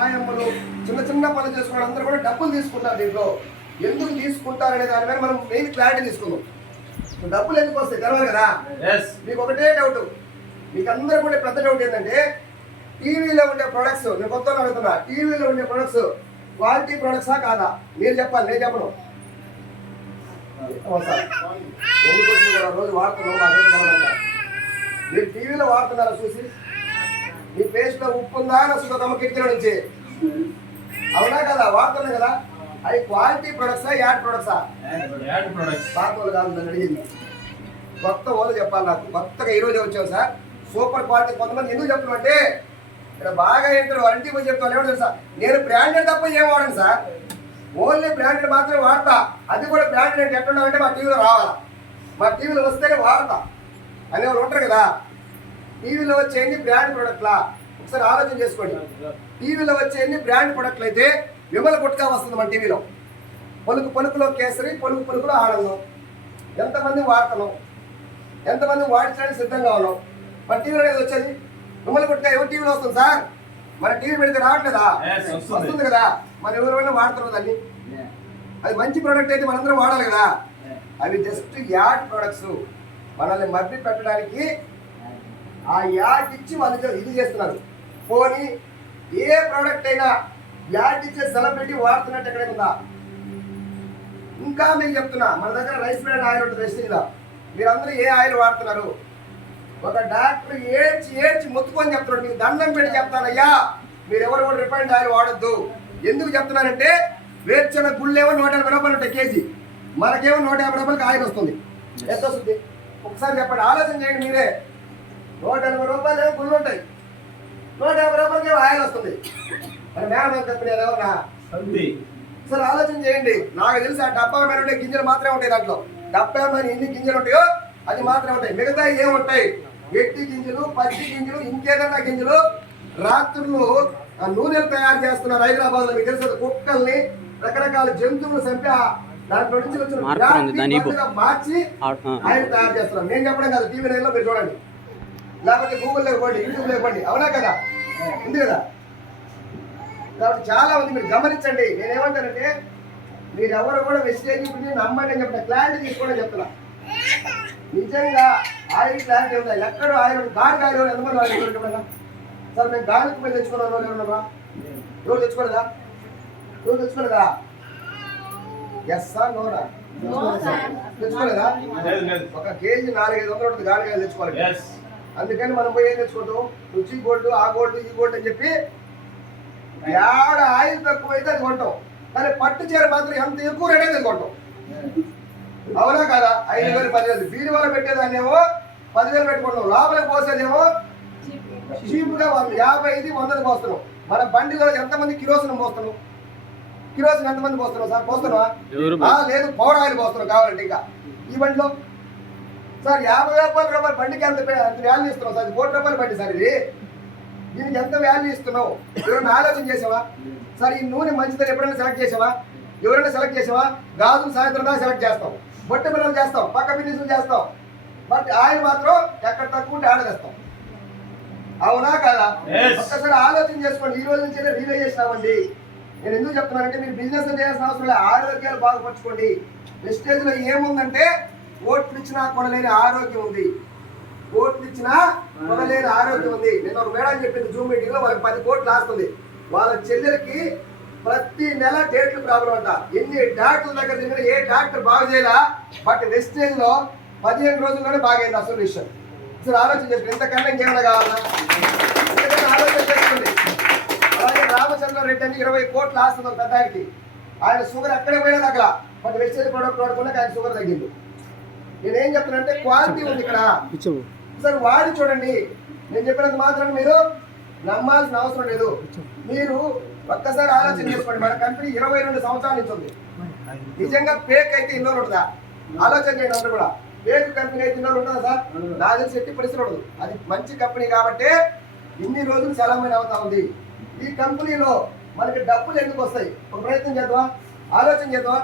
ఆయమ్మలు చిన్న చిన్న పనులు చేసుకున్న అందరూ కూడా డబ్బులు తీసుకుంటారు. దీంట్లో ఎందుకు తీసుకుంటారనే దాని మీద మనం మెయిన్ క్లారిటీ తీసుకుందాం. డబ్బులు ఎందుకు వస్తాయి తెలవాలి కదా. మీకు ఒకటే డౌట్, మీకు అందరూ కూడా పెద్ద డౌట్ ఏంటంటే టీవీలో ఉండే ప్రొడక్ట్స్, నేను కొత్త అడుగుతున్నా, టీవీలో ఉండే ప్రొడక్ట్స్ క్వాలిటీ ప్రొడక్ట్సా కాదా? మీరు చెప్పాలి, నేను చెప్పను. రోజు వాడుతున్నాం, మీరు టీవీలో వాడుతున్నారా చూసి మీ పేస్ట్ లో ఉప్పు ఉందా అని వస్తుందో తమ కిటికీలో నుంచి, అవునా కదా? వాడుతున్నాం కదా. అవి క్వాలిటీ ప్రొడక్ట్సా యాడ్ ప్రొడక్ట్సా? పాత వాళ్ళు కాదు, నన్ను అడిగింది. కొత్త వాళ్ళు చెప్పాలి నాకు. కొత్తగా ఈ రోజే వచ్చావు సార్, సూపర్ క్వాలిటీ. కొంతమంది ఎందుకు చెప్తున్నాం అంటే ఇక్కడ బాగా ఏంటారు వారంటీ పోయి చెప్తాను. ఏమో తెలుసా, నేను బ్రాండెడ్ తప్ప ఏం వాడను సార్, ఓన్లీ బ్రాండెడ్ మాత్రమే వాడతా. అది కూడా బ్రాండెడ్ అంటే ఎట్లున్నామంటే మా టీవీలో రావాలా, మా టీవీలో వస్తేనే వాడతా అనేవాళ్ళు ఉంటారు కదా. టీవీలో వచ్చేయండి బ్రాండ్ ప్రొడక్ట్లా, ఒకసారి ఆలోచన చేసుకోండి. టీవీలో వచ్చేయండి బ్రాండ్ ప్రొడక్ట్లు అయితే విమల గుట్కా వస్తుంది మన టీవీలో. పలుకు పలుకులో కేసరి, పలుకు పలుకులో ఆనందం. ఎంతమంది వాడుతున్నాం, ఎంతమంది వాడించడానికి సిద్ధంగా ఉన్నాం. మన టీవీలో వచ్చేది విమల గుట్కా ఎవరు టీవీలో వస్తుంది సార్? మన టీవీ పెడితే రావట్లేదా? వస్తుంది కదా. మన ఎవరైనా వాడుతున్నారు దాన్ని. అది మంచి ప్రోడక్ట్ అయితే మనందరం వాడాలి కదా. అవి జస్ట్ యాడ్ ప్రొడక్ట్స్, మనల్ని మభ్య పెట్టడానికి ఆ యాడ్ ఇచ్చి వాళ్ళు ఇది చేస్తున్నారు. పోనీ ఏ ప్రోడక్ట్ అయినా యాడ్ ఇచ్చే సెలబ్రిటీ వాడుతున్నట్టు ఎక్కడైనా ఉందా? ఇంకా మీకు చెప్తున్నా, మన దగ్గర రైస్ బ్రాండ్ ఆయిల్ ఉంటుంది రెస్టింగ్లో. మీరందరూ ఏ ఆయిల్ వాడుతున్నారు? ఒక డాక్టర్ ఏడ్చి ఏడ్చి మొత్తుకొని చెప్తున్నాడు, మీకు దండం పెట్టి చెప్తానయ్యా మీరు ఎవరు కూడా రిఫైండ్ ఆయిల్ వాడద్దు. ఎందుకు చెప్తున్నానంటే వేరుచెన గుళ్ళేమో 180 రూపాయలు ఉంటాయి కేజీ, మనకేమో 150 రూపాయలకి ఆయిల్ వస్తుంది. ఎంత వస్తుంది ఒకసారి చెప్పండి, ఆలోచన చేయండి మీరే. 180 రూపాయలు ఏమో గుళ్ళు ఉంటాయి, 150 రూపాయలకి ఏమో ఆయిల్ వస్తుంది. మరి మేడం కంపెనీ ఎవరా? సార్ ఆలోచన చేయండి. నాకు తెలిసి ఆ డబ్బా మీద ఉండే గింజలు మాత్రమే ఉంటాయి. దాంట్లో డబ్బా మీద ఎన్ని గింజలు ఉంటాయో అది మాత్రమే ఉంటాయి. మిగతా ఏముంటాయి? గట్టి గింజలు, పచ్చి గింజలు, ఇంకేదన్నా గింజలు. రాత్రులు నూనెలు తయారు చేస్తున్నారు హైదరాబాద్ లో. మీకు తెలుసు, కుక్కల్ని రకరకాల జంతువులు చంపి దాంట్లో నుంచి వచ్చిన మార్చి ఆయన తయారు చేస్తున్నారు. నేను చెప్పడం కాదు, టీవీ 9లో మీరు చూడండి, లేకపోతే గూగుల్లో ఇవ్వండి, యూట్యూబ్లో ఇవ్వండి, అవునా కదా? ఉంది కదా. కాబట్టి చాలా మంది మీరు గమనించండి. నేనేమంటానంటే మీరు ఎవరు కూడా వెజిటేరియన్ గురించి నమ్మండి అని చెప్తా, క్లారిటీ తీసుకోవడం చెప్తున్నా. నిజంగా ఆయిల్ క్లారిటీ ఉందా? ఎక్కడ ఆయిల్ గాలి ఆయిల్ ఎంతమంది ఆయిల్ చెప్పండి సార్. మేము గాలికి పోయి తెచ్చుకున్నాం రోజు ఏమన్నా రోజు తెచ్చుకోలేదా? రోజు తెచ్చుకోలేదా? ఎస్ సార్ నోరా తెచ్చుకోలేదా? ఒక కేజీ 400-500 ఉంటుంది గాలి కాయలు తెచ్చుకోవాలి. అందుకని మనం పోయి ఏం తెచ్చుకుంటాం, రుచి గోల్డ్, ఆ గోల్డ్, ఈ గోల్డ్ అని చెప్పి ఏడ ఆయిల్ తక్కువ అయితే అది కొంటాం. కానీ పట్టు చీర మాత్రం ఎంత ఎక్కువ రేట్ అయితే కొంటాం, అవునా కదా? 5,000 10,000 బీడి వల్ల పెట్టేదాన్నేమో 10,000 పెట్టుకుంటాం, లోపలికి పోసేదేమో చీపుగా 50 100 పోస్తున్నాం. మన బండిలో ఎంతమంది కిరోసిన్ పోస్తున్నాం? కిరోసిన్ ఎంతమంది పోస్తున్నాం సార్? పోస్తున్నావా? లేదు, పౌడర్ ఆయిల్ పోస్తున్నాం కావాలంటే. ఇంకా ఈ బండిలో సార్ 50,000 రూపాయల బండికి ఎంత వాల్యూ ఇస్తున్నావు సార్? 1 కోటి రూపాయల బండి సార్ ఇది. దీనికి ఎంత వాల్యూ ఇస్తున్నావు? ఎవరైనా ఆలోచన చేసావా సార్? ఈ నూనె మంచిదని ఎప్పుడైనా సెలెక్ట్ చేసావా? ఎవరైనా సెలెక్ట్ చేసావా? గాజులు సాయంత్రం దాకా సెలెక్ట్ చేస్తాం, బొట్టె పిల్లలు చేస్తాం, పక్క బిజినెస్లు చేస్తాం. బట్ ఆయిల్ మాత్రం ఎక్కడ తక్కువ ఉంటే ఆడదేస్తాం, అవునా కదా? ఒక్కసారి ఆలోచన చేసుకోండి. ఈ రోజు నుంచి రియలైజేషన్ అవ్వండి. నేను ఎందుకు చెప్తున్నానంటే మీరు బిజినెస్ చేయాల్సిన అవసరం లేదు, ఆరోగ్యాలు బాగుపరచుకోండి. వెస్టేజ్ లో ఏముందంటే కోట్లు ఇచ్చినా కొనలేని ఆరోగ్యం ఉంది, కోట్లు ఇచ్చినా కొనలేని ఆరోగ్యం ఉంది. నేను ఒక మేడం చెప్పింది జూమ్ మీటింగ్ లో, వాళ్ళకి 10 కోట్లు ఆస్తుంది. వాళ్ళ చెల్లెలకి ప్రతి నెల డేట్లు ప్రాబ్లం అంట. ఎన్ని డాక్టర్ల దగ్గర దగ్గర ఏ డాక్టర్ బాగు చేయాలా, బట్ వెస్టేజ్ లో 15 రోజుల్లోనే బాగైంది అసలు విషయం. అసలు ఆలోచన చేసుకోండి, ఇంతకన్నా ఇంకేమైనా కావాలా? ఇంతకన్నా ఆలోచన చేసుకోండి. అలాగే రామచంద్ర రెడ్డి అని 20 కోట్లు ఆస్తుంది పెద్ద ఆయనకి. ఆయన షుగర్ ఎక్కడికి పోయినా తగ్గల, బట్ వెస్టేజ్ ప్రోడక్ట్ వాడుకున్నాక ఆయన షుగర్ తగ్గింది. నేనేం చెప్తున్నానంటే క్వాలిటీ ఉంది ఇక్కడ, సార్ వాడి చూడండి. నేను చెప్పినంత మాత్రం మీరు నమ్మాల్సిన అవసరం లేదు. మీరు ఒక్కసారి ఆలోచన చేసుకోండి. మన కంపెనీ 22 సంవత్సరాల నుంచి ఉంది. నిజంగా ఫేక్ అయితే ఇన్నోరు ఉంటుందా? ఆలోచన చేయండి. అందరూ కూడా ఫేక్ కంపెనీ అయితే ఇన్నోరు ఉంటుందా సార్? నా తెలిసి ఎట్టి పరిస్థితి ఉండదు. అది మంచి కంపెనీ కాబట్టి ఇన్ని రోజులు చలామణి అవుతా ఉంది. ఈ కంపెనీలో మనకి డబ్బులు ఎందుకు వస్తాయి? ఒక ప్రయత్నం చేద్దామా? ఆలోచన చేద్దామా?